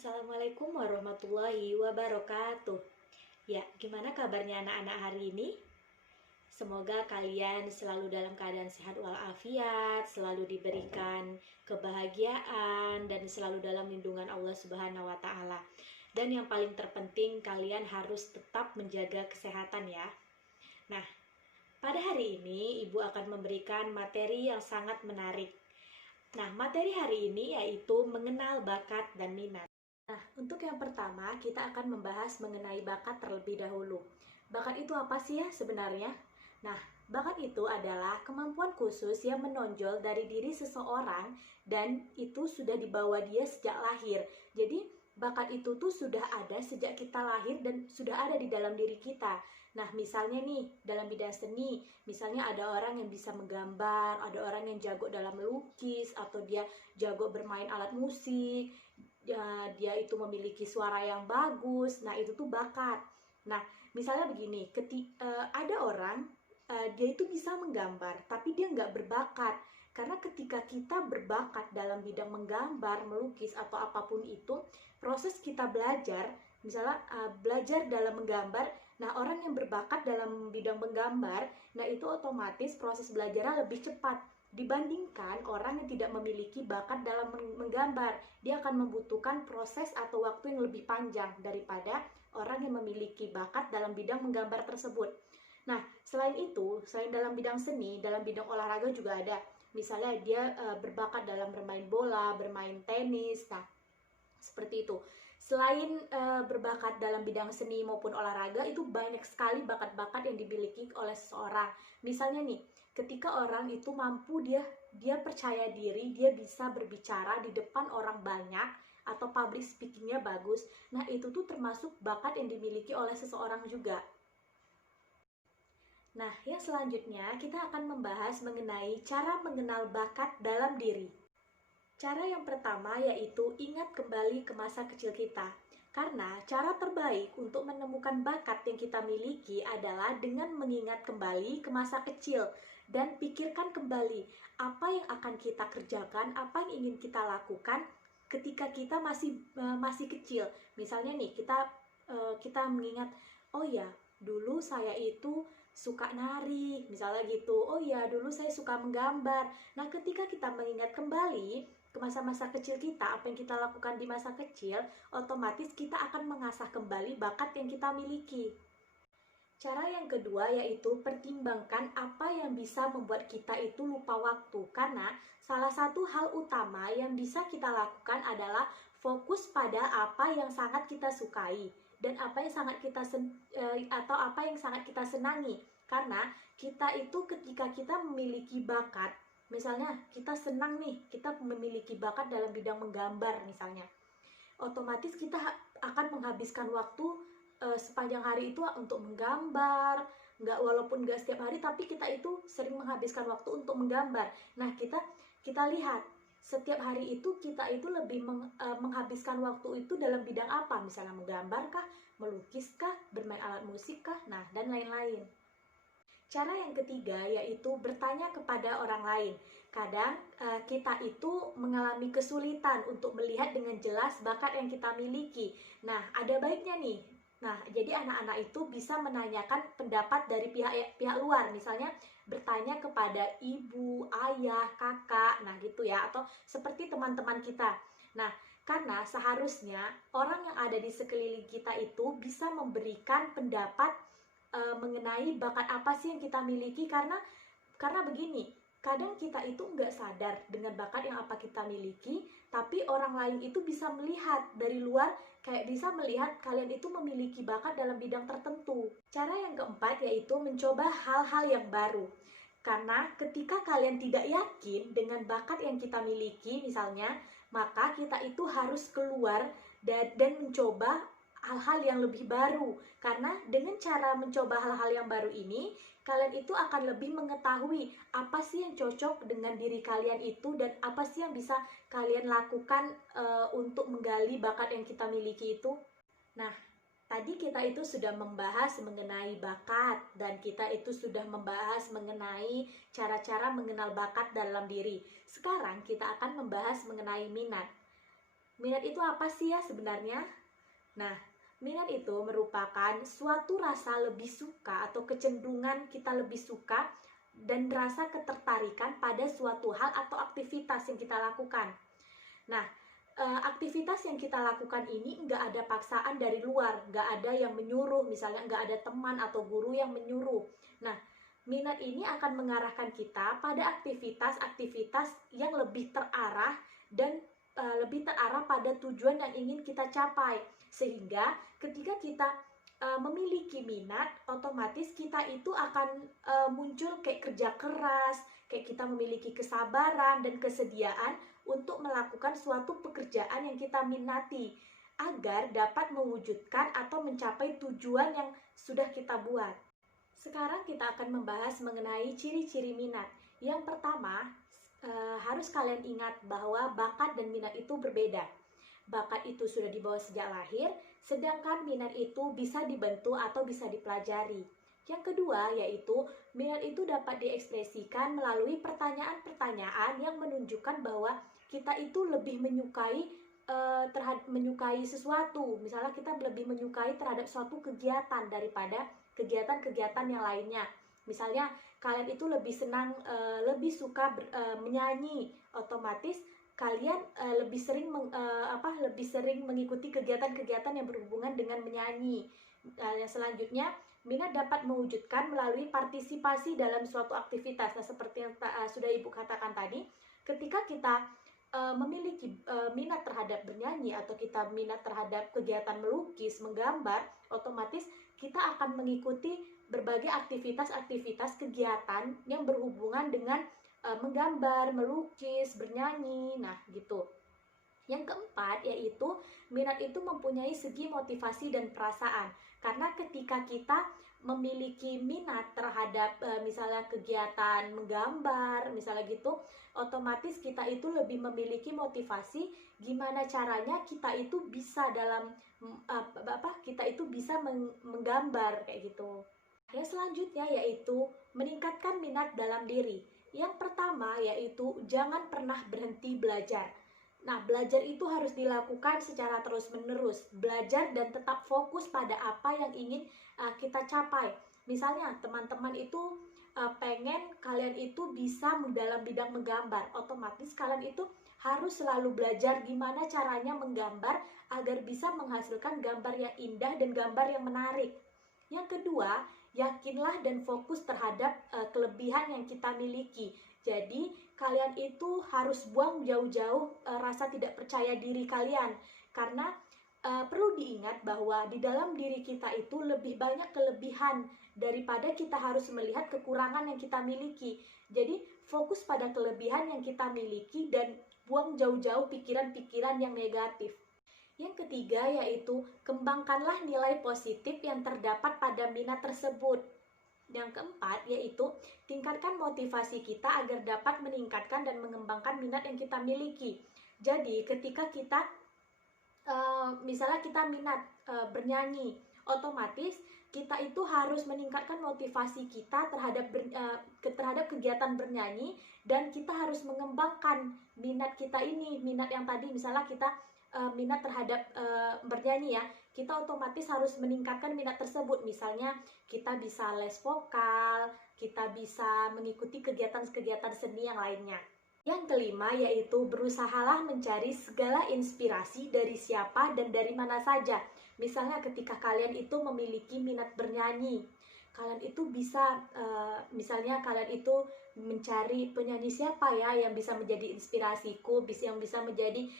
Assalamualaikum warahmatullahi wabarakatuh. Ya, gimana kabarnya anak-anak hari ini? Semoga kalian selalu dalam keadaan sehat walafiat, selalu diberikan kebahagiaan, dan selalu dalam lindungan Allah Subhanahu wa Ta'ala. Dan yang paling terpenting, kalian harus tetap menjaga kesehatan ya. Nah, pada hari ini Ibu akan memberikan materi yang sangat menarik. Nah, materi hari ini yaitu mengenal bakat dan minat. Nah, untuk yang pertama, kita akan membahas mengenai bakat terlebih dahulu. Bakat itu apa sih ya sebenarnya? Nah, bakat itu adalah kemampuan khusus yang menonjol dari diri seseorang dan itu sudah dibawa dia sejak lahir. Jadi, bakat itu tuh sudah ada sejak kita lahir dan sudah ada di dalam diri kita. Nah, misalnya nih, dalam bidang seni, misalnya ada orang yang bisa menggambar, ada orang yang jago dalam melukis, atau dia jago bermain alat musik, dia itu memiliki suara yang bagus. Nah, itu tuh bakat. Nah, misalnya begini, ada orang dia itu bisa menggambar tapi dia nggak berbakat. Karena ketika kita berbakat dalam bidang menggambar, melukis, atau apapun itu, proses kita belajar, misalnya belajar dalam menggambar, nah orang yang berbakat dalam bidang menggambar, nah itu otomatis proses belajarnya lebih cepat dibandingkan orang yang tidak memiliki bakat dalam menggambar. Dia akan membutuhkan proses atau waktu yang lebih panjang daripada orang yang memiliki bakat dalam bidang menggambar tersebut. Nah, selain itu, selain dalam bidang seni, dalam bidang olahraga juga ada. Misalnya dia berbakat dalam bermain bola, bermain tenis. Nah, seperti itu. Selain berbakat dalam bidang seni maupun olahraga, itu banyak sekali bakat-bakat yang dimiliki oleh seseorang. Misalnya nih, ketika orang itu mampu, dia percaya diri, dia bisa berbicara di depan orang banyak atau public speakingnya bagus. Nah, itu tuh termasuk bakat yang dimiliki oleh seseorang juga. Nah, yang selanjutnya kita akan membahas mengenai cara mengenal bakat dalam diri. Cara yang pertama yaitu ingat kembali ke masa kecil kita. Karena cara terbaik untuk menemukan bakat yang kita miliki adalah dengan mengingat kembali ke masa kecil dan pikirkan kembali apa yang akan kita kerjakan, apa yang ingin kita lakukan ketika kita masih kecil. Misalnya nih, kita mengingat, oh ya, dulu saya itu suka nari, misalnya gitu. Oh ya, dulu saya suka menggambar. Nah, ketika kita mengingat kembali ke masa-masa kecil kita, apa yang kita lakukan di masa kecil, otomatis kita akan mengasah kembali bakat yang kita miliki. Cara yang kedua yaitu pertimbangkan apa yang bisa membuat kita itu lupa waktu. Karena salah satu hal utama yang bisa kita lakukan adalah fokus pada apa yang sangat kita sukai dan apa yang sangat kita senangi. Karena kita itu ketika kita memiliki bakat, misalnya kita senang nih, kita memiliki bakat dalam bidang menggambar misalnya, otomatis kita akan menghabiskan waktu sepanjang hari itu untuk menggambar. Walaupun nggak setiap hari, tapi kita itu sering menghabiskan waktu untuk menggambar. Nah, kita lihat setiap hari itu kita itu lebih menghabiskan waktu itu dalam bidang apa, misalnya menggambar kah, melukis kah, bermain alat musik kah, nah dan lain-lain. Cara yang ketiga yaitu bertanya kepada orang lain. Kadang kita itu mengalami kesulitan untuk melihat dengan jelas bakat yang kita miliki. Nah, ada baiknya nih. Nah, jadi anak-anak itu bisa menanyakan pendapat dari pihak luar, misalnya bertanya kepada ibu, ayah, kakak, nah gitu ya, atau seperti teman-teman kita. Nah, karena seharusnya orang yang ada di sekeliling kita itu bisa memberikan pendapat mengenai bakat apa sih yang kita miliki, karena begini, kadang kita itu nggak sadar dengan bakat yang apa kita miliki, tapi orang lain itu bisa melihat dari luar, kayak bisa melihat kalian itu memiliki bakat dalam bidang tertentu. Cara yang keempat yaitu mencoba hal-hal yang baru. Karena ketika kalian tidak yakin dengan bakat yang kita miliki misalnya, maka kita itu harus keluar dan mencoba hal-hal yang lebih baru. Karena dengan cara mencoba hal-hal yang baru ini, kalian itu akan lebih mengetahui apa sih yang cocok dengan diri kalian itu dan apa sih yang bisa kalian lakukan untuk menggali bakat yang kita miliki itu. Nah, tadi kita itu sudah membahas mengenai bakat dan kita itu sudah membahas mengenai cara-cara mengenal bakat dalam diri. Sekarang kita akan membahas mengenai minat. Minat itu apa sih ya sebenarnya? Nah, minat itu merupakan suatu rasa lebih suka atau kecenderungan kita lebih suka dan rasa ketertarikan pada suatu hal atau aktivitas yang kita lakukan. Nah, aktivitas yang kita lakukan ini nggak ada paksaan dari luar, nggak ada yang menyuruh, misalnya nggak ada teman atau guru yang menyuruh. Nah, minat ini akan mengarahkan kita pada aktivitas-aktivitas yang lebih terarah dan lebih terarah pada tujuan yang ingin kita capai. Sehingga ketika kita memiliki minat, otomatis kita itu akan muncul kayak kerja keras, kayak kita memiliki kesabaran dan kesediaan untuk melakukan suatu pekerjaan yang kita minati agar dapat mewujudkan atau mencapai tujuan yang sudah kita buat. Sekarang kita akan membahas mengenai ciri-ciri minat. Yang pertama, harus kalian ingat bahwa bakat dan minat itu berbeda. Bakat itu sudah dibawa sejak lahir, sedangkan minat itu bisa dibentuk atau bisa dipelajari. Yang kedua yaitu minat itu dapat diekspresikan melalui pertanyaan-pertanyaan yang menunjukkan bahwa kita itu lebih menyukai sesuatu. Misalnya kita lebih menyukai terhadap suatu kegiatan daripada kegiatan-kegiatan yang lainnya. Misalnya kalian itu lebih suka menyanyi, otomatis kalian lebih sering mengikuti kegiatan-kegiatan yang berhubungan dengan menyanyi. Yang selanjutnya, minat dapat mewujudkan melalui partisipasi dalam suatu aktivitas. Nah, seperti yang sudah Ibu katakan tadi, ketika kita memiliki minat terhadap bernyanyi atau kita minat terhadap kegiatan melukis, menggambar, otomatis kita akan mengikuti berbagai aktivitas-aktivitas kegiatan yang berhubungan dengan menggambar, melukis, bernyanyi, nah gitu. Yang keempat yaitu minat itu mempunyai segi motivasi dan perasaan. Karena ketika kita memiliki minat terhadap misalnya kegiatan menggambar, misalnya gitu, otomatis kita itu lebih memiliki motivasi gimana caranya kita itu bisa menggambar kayak gitu. Yang selanjutnya yaitu meningkatkan minat dalam diri. Yang pertama yaitu jangan pernah berhenti belajar. Nah, belajar itu harus dilakukan secara terus-menerus. Belajar dan tetap fokus pada apa yang ingin kita capai. Misalnya, teman-teman itu pengen kalian itu bisa dalam bidang menggambar. Otomatis kalian itu harus selalu belajar gimana caranya menggambar agar bisa menghasilkan gambar yang indah dan gambar yang menarik. Yang kedua, yakinlah dan fokus terhadap kelebihan yang kita miliki. Jadi, kalian itu harus buang jauh-jauh rasa tidak percaya diri kalian. Karena perlu diingat bahwa di dalam diri kita itu lebih banyak kelebihan daripada kita harus melihat kekurangan yang kita miliki. Jadi, fokus pada kelebihan yang kita miliki dan buang jauh-jauh pikiran-pikiran yang negatif. Yang ketiga yaitu kembangkanlah nilai positif yang terdapat pada minat tersebut. Yang keempat yaitu tingkatkan motivasi kita agar dapat meningkatkan dan mengembangkan minat yang kita miliki. Jadi ketika kita misalnya kita minat bernyanyi, otomatis kita itu harus meningkatkan motivasi kita terhadap kegiatan bernyanyi, dan kita harus mengembangkan minat kita ini. Minat yang tadi misalnya kita minat terhadap bernyanyi ya, kita otomatis harus meningkatkan minat tersebut. Misalnya kita bisa les vokal, kita bisa mengikuti kegiatan-kegiatan seni yang lainnya. Yang kelima yaitu berusahalah mencari segala inspirasi dari siapa dan dari mana saja. Misalnya ketika kalian itu memiliki minat bernyanyi, kalian itu bisa misalnya kalian itu mencari penyanyi siapa ya yang bisa menjadi inspirasiku, yang bisa menjadi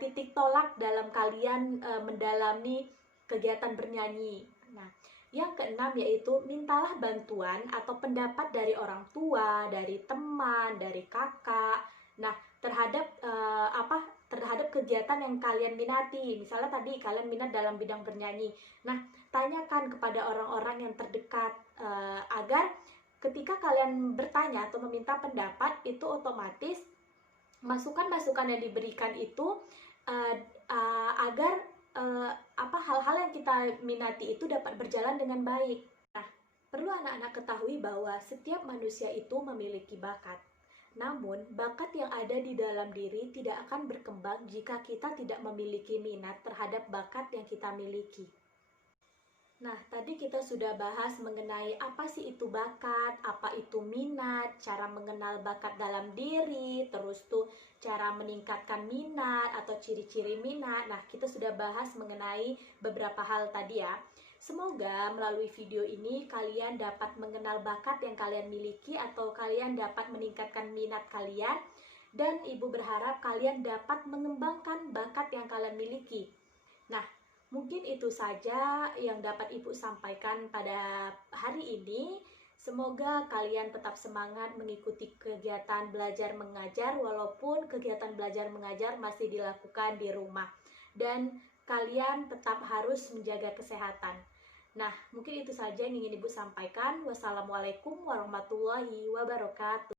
titik tolak dalam kalian mendalami kegiatan bernyanyi. Nah, yang keenam yaitu mintalah bantuan atau pendapat dari orang tua, dari teman, dari kakak. Nah, terhadap kegiatan yang kalian minati. Misalnya tadi kalian minat dalam bidang bernyanyi. Nah, tanyakan kepada orang-orang yang terdekat agar ketika kalian bertanya atau meminta pendapat, itu otomatis masukan-masukan yang diberikan itu agar hal-hal yang kita minati itu dapat berjalan dengan baik. Nah, perlu anak-anak ketahui bahwa setiap manusia itu memiliki bakat. Namun, bakat yang ada di dalam diri tidak akan berkembang jika kita tidak memiliki minat terhadap bakat yang kita miliki. Nah, tadi kita sudah bahas mengenai apa sih itu bakat, apa itu minat, cara mengenal bakat dalam diri, terus tuh cara meningkatkan minat atau ciri-ciri minat. Nah, kita sudah bahas mengenai beberapa hal tadi ya. Semoga melalui video ini kalian dapat mengenal bakat yang kalian miliki atau kalian dapat meningkatkan minat kalian, dan Ibu berharap kalian dapat mengembangkan bakat yang kalian miliki. Nah, mungkin itu saja yang dapat Ibu sampaikan pada hari ini. Semoga kalian tetap semangat mengikuti kegiatan belajar mengajar walaupun kegiatan belajar mengajar masih dilakukan di rumah. Dan kalian tetap harus menjaga kesehatan. Nah, mungkin itu saja yang ingin Ibu sampaikan. Wassalamualaikum warahmatullahi wabarakatuh.